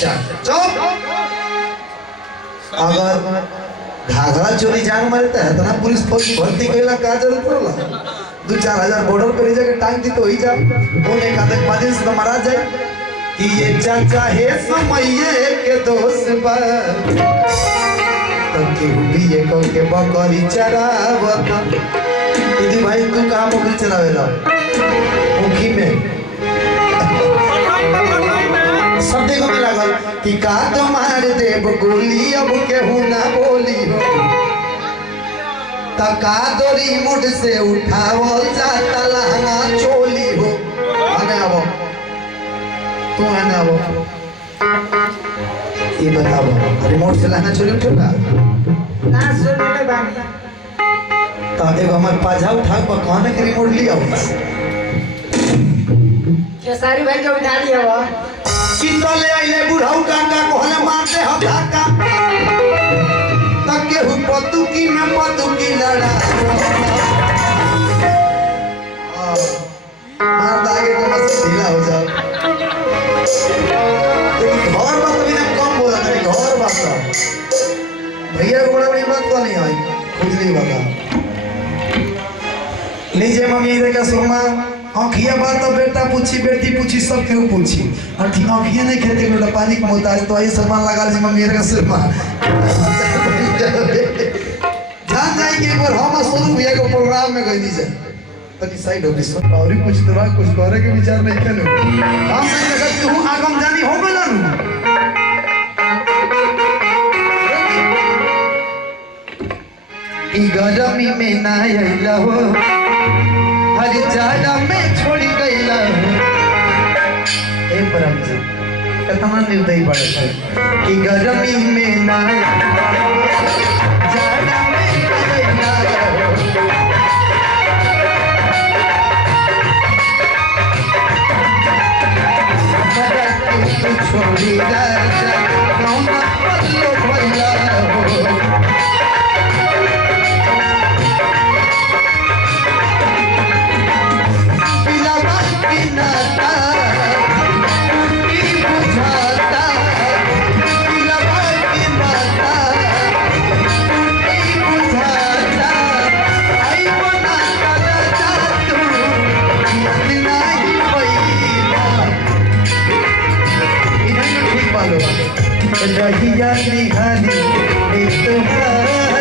अच्छा चुप। अगर घाघरा चोरी जान मारे तो है ना पुलिस फौज भर्ती कइला का जरूरत होला 2-4 हजार बॉर्डर पे जाके टांग दी तो ही जा ओने का तक बादिल से मारा जाए कि ये चाचा है समये के दोस्त बा तब के भी ये को के बकरी चरावत दीदी भाई तू कहां बकरी चरावेला मुखी में सब देखो में लागल कि का तो मार देव गोली अब केहू ना बोली हो तका दोरी मुड़ से उठावल जाता लहंगा चोली हो आने अब तू आने अब ये बताओ रिमोट से लहंगा चोली उठेगा ना सुनले बानी तो एगो हमर पाजा उठा पर कहने के रिमोट लिया हो खेसारी भाई के उठा लिया वो कितो ले आइले बुढ़ऊ काका कहले मारते हम धाका तके हु पतुकी में पतुकी लड़ा मार दागे को बस ढीला हो जा लेकिन घर बात भी ना कम बोला नहीं घर बात भैया को बड़ा बड़ी बात तो नहीं आई कुछ नहीं बता लीजिए मम्मी देखा सुरमा आँखिया बात तो बेटा पूछी बेटी पूछी सब क्यों पूछी और ठीक आँखिया नहीं खेते बेटा पानी का मोहताज तो ये सलमान लगा लीजिए मम्मी का सुरमा जान जाए कि एक बार हम सोनू भैया को प्रोग्राम में गई नीचे तक साइड हो गई और कुछ तो कुछ करे के विचार नहीं करो हम नहीं लगा तू आगम जानी हो गला ई गरमी में ना आइला हो हर जाड़ा में छोड़ी गईला ए परम जी कितना निर्दयी पड़े थे कि गरमी में ना जाड़ा में गईला तू छोड़ी राजा कौन पल्लो भइला हो रहिया निहारी तुम्हार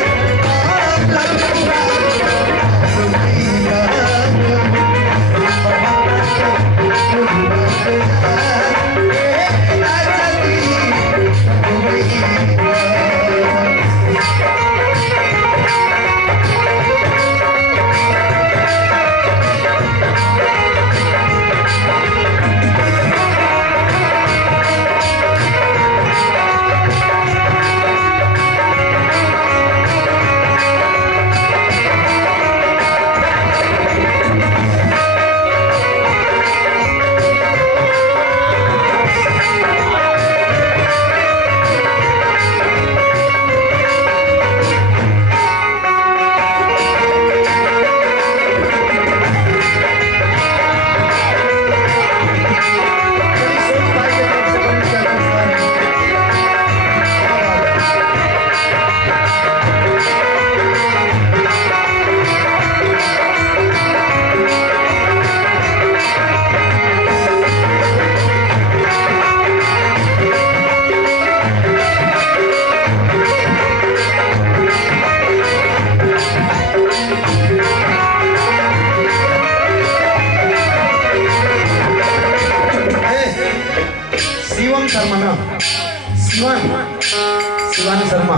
शिवानी शर्मा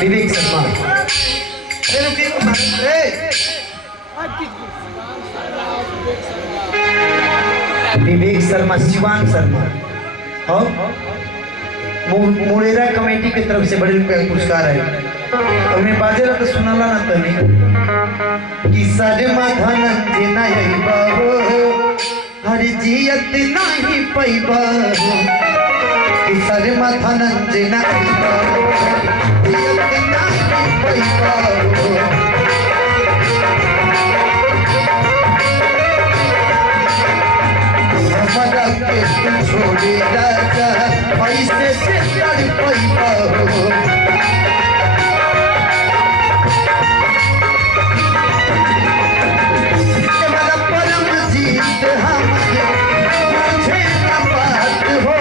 विवेक शर्मा विवेक शर्मा शिवान शर्मा और मोरेरा कमेटी की तरफ से बड़े रुपये पुरस्कार है उन्हें बाजेला तो सुनाला ना तनी कि सारे माथा नंजे ना यही बाबू हर जियत नहीं पैबा सरे माथा नंजे ना के तू छोड़ी राजा ऐसे से तड़पैबा हो मेरा परम जीत हमारे मुझे न बात हो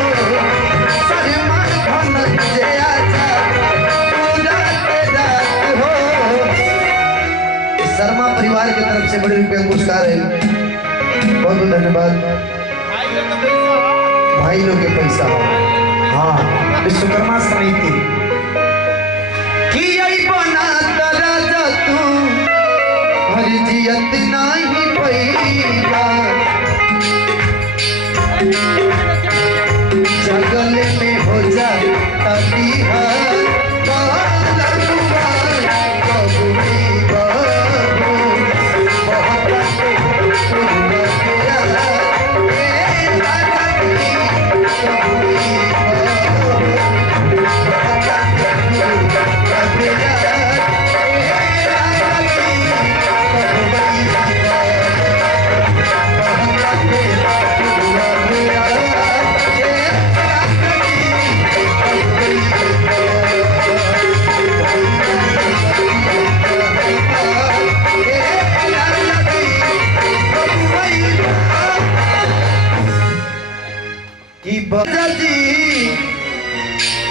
सरमान भनक जे आजा पूरा के रात हो। शर्मा परिवार की तरफ से बड़े रुपये पुरस्कार है, बहुत बहुत धन्यवाद। भाई लोग के पैसा हाँ विश्वकर्मा समिति की यही बना राजा तू हर जियत नहीं पैगा जगल में हो जा तभी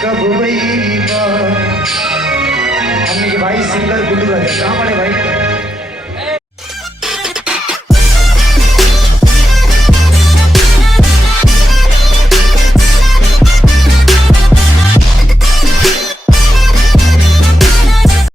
कब वही हमने के भाई सिंगर गुड्डू राजा कहाँ पड़े भाई